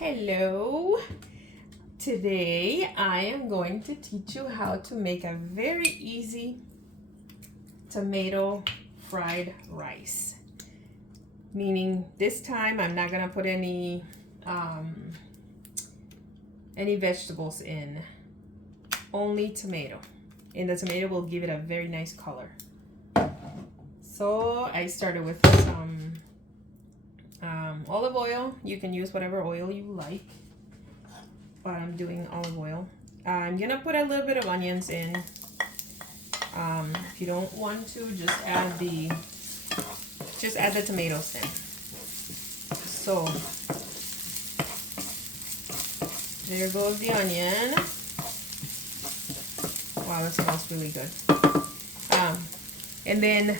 Hello. Today I am going to teach you how to make a very easy tomato fried rice. Meaning this time I'm not gonna put any vegetables in, only tomato. And the tomato will give it a very nice color. So I started with some olive oil. You can use whatever oil you like, but I'm doing olive oil. I'm gonna put a little bit of onions in. If you don't want to, just add the tomatoes in. So there goes the onion. Wow, that smells really good. And then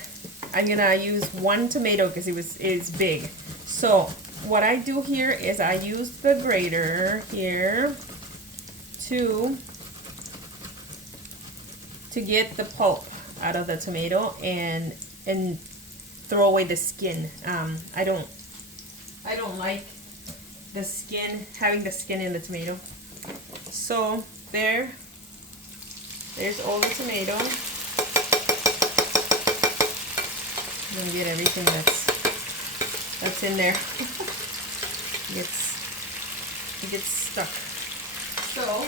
I'm gonna use one tomato because it's big. So what I do here is I use the grater here to get the pulp out of the tomato and throw away the skin. I don't like the skin, having the skin in the tomato. So there's all the tomato. I'm gonna get everything that's in there. it gets stuck. So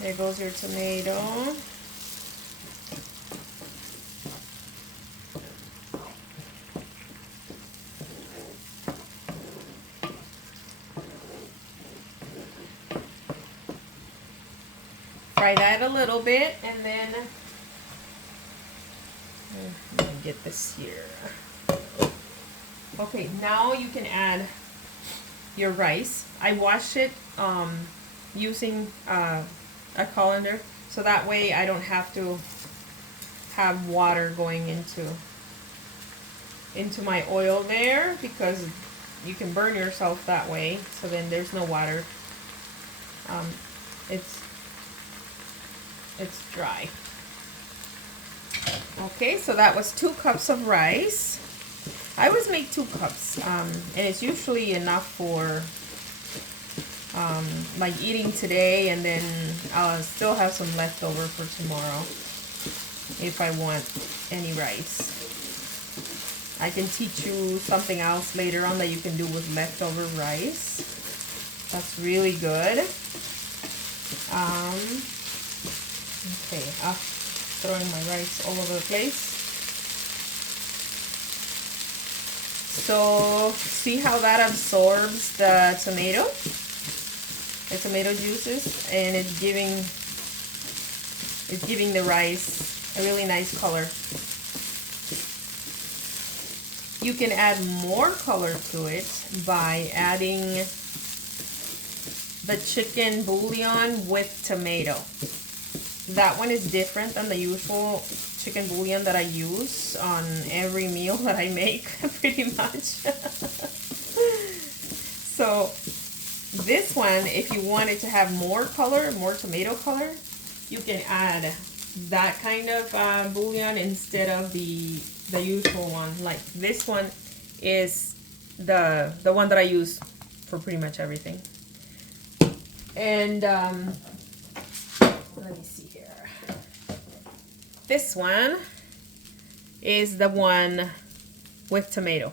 there goes your tomato. Fry that a little bit, and then let me get this here. Okay, now you can add your rice. I wash it using a colander, so that way I don't have to have water going into my oil there, because you can burn yourself that way. So then there's no water. It's dry. Okay, so that was 2 cups of rice. I always make 2 cups, and it's usually enough for like eating today, and then I'll still have some leftover for tomorrow if I want any rice. I can teach you something else later on that you can do with leftover rice. That's really good. Okay, I'm throwing my rice all over the place. So see how that absorbs the tomato juices, and it's giving the rice a really nice color. You can add more color to it by adding the chicken bouillon with tomato. That one is different than the usual chicken bouillon that I use on every meal that I make, pretty much. So this one, if you wanted to have more color, more tomato color, you can add that kind of bouillon instead of the usual one. Like this one is the one that I use for pretty much everything. And let me see here. This one is the one with tomato.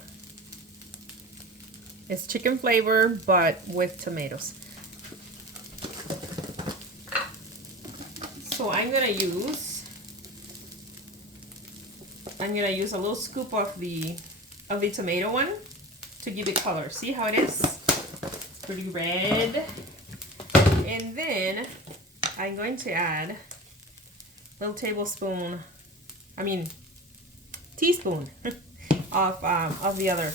It's chicken flavor, but with tomatoes. So I'm gonna use a little scoop of the tomato one to give it color. See how it is? It's pretty red. And then I'm going to add a little teaspoon of the other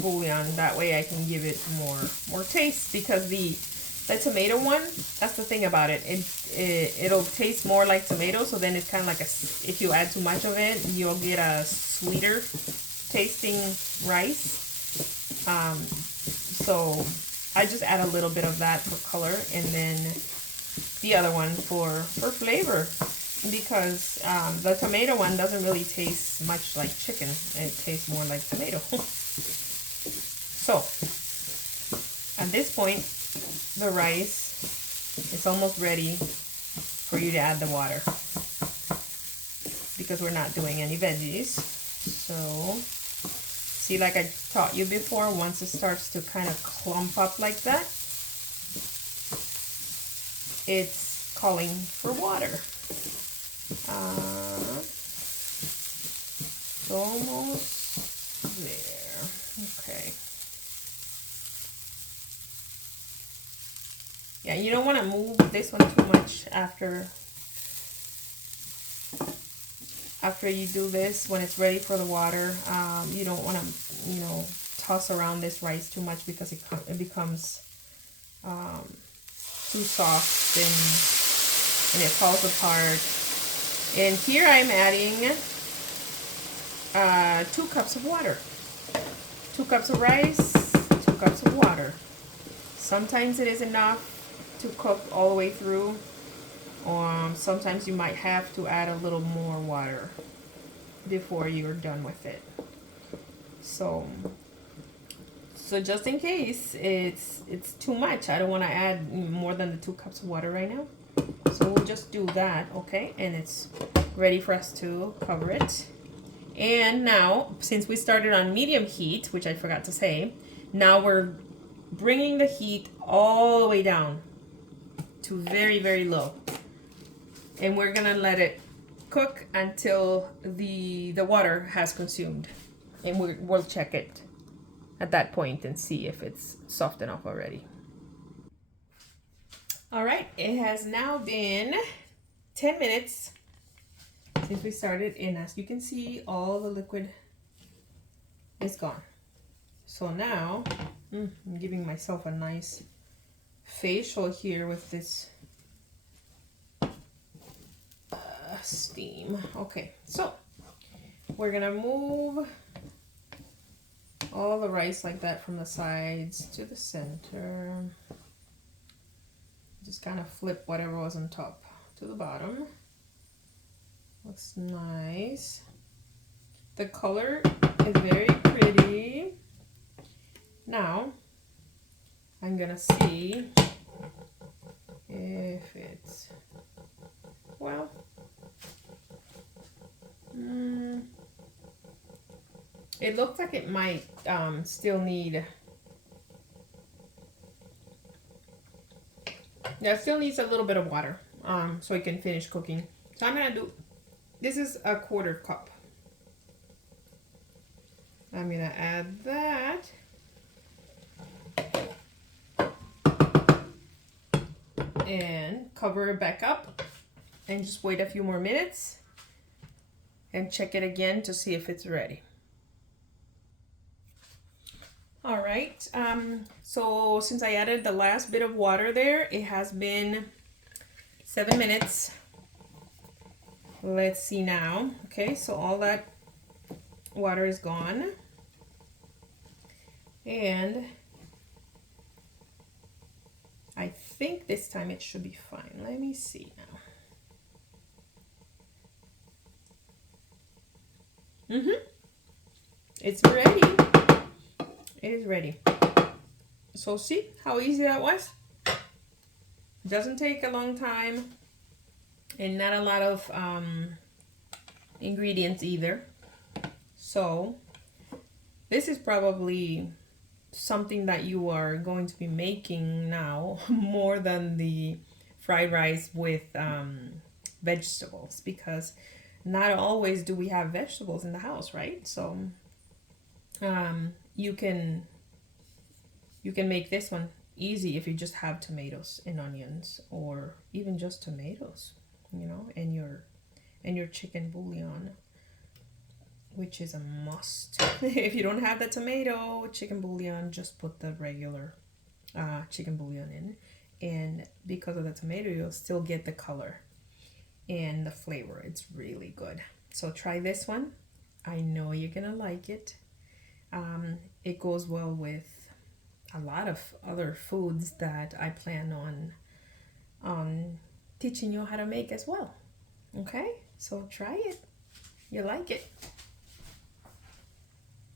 bouillon. That way I can give it more taste, because the tomato one, that's the thing about it. It'll taste more like tomato, so then it's kind of like if you add too much of it, you'll get a sweeter tasting rice. So I just add a little bit of that for color, and then the other one for flavor. because the tomato one doesn't really taste much like chicken. It tastes more like tomato. So at this point, the rice is almost ready for you to add the water, because we're not doing any veggies. So see, like I taught you before, once it starts to kind of clump up like that, it's calling for water. It's almost there. Okay. Yeah, you don't want to move this one too much after you do this. When it's ready for the water, you don't want to, toss around this rice too much, because it becomes too soft and it falls apart. And here I'm adding 2 cups of water. 2 cups of rice, 2 cups of water. Sometimes it is enough to cook all the way through. Sometimes you might have to add a little more water before you're done with it. So just in case it's too much, I don't want to add more than the 2 cups of water right now. So we'll just do that, okay? And it's ready for us to cover it. And now, since we started on medium heat, which I forgot to say, now we're bringing the heat all the way down to very, very low. And we're gonna let it cook until the water has consumed. And we'll check it at that point and see if it's soft enough already. All right, it has now been 10 minutes since we started, and as you can see, all the liquid is gone. So now, I'm giving myself a nice facial here with this steam. Okay, so we're gonna move all the rice like that from the sides to the center. Just kind of flip whatever was on top to the bottom. Looks nice. The color is very pretty. Now I'm gonna see if it's, well, it looks like it might still need, yeah, it still needs a little bit of water so it can finish cooking. So I'm gonna do, this is a 1/4 cup. I'm gonna add that. And cover it back up and just wait a few more minutes and check it again to see if it's ready. All right, so since I added the last bit of water there, it has been 7 minutes. Let's see now. Okay, so all that water is gone. And I think this time it should be fine. Let me see now. It's ready. It is ready. So see how easy that was? Doesn't take a long time, and not a lot of ingredients either. So this is probably something that you are going to be making now more than the fried rice with vegetables, because not always do we have vegetables in the house, right? So you can make this one easy if you just have tomatoes and onions, or even just tomatoes, and your chicken bouillon, which is a must. If you don't have the tomato chicken bouillon, just put the regular chicken bouillon in, and because of the tomato, you'll still get the color and the flavor. It's really good. So try this one. I know you're gonna like it. It goes well with a lot of other foods that I plan on teaching you how to make as well. Okay, so try it. You like it.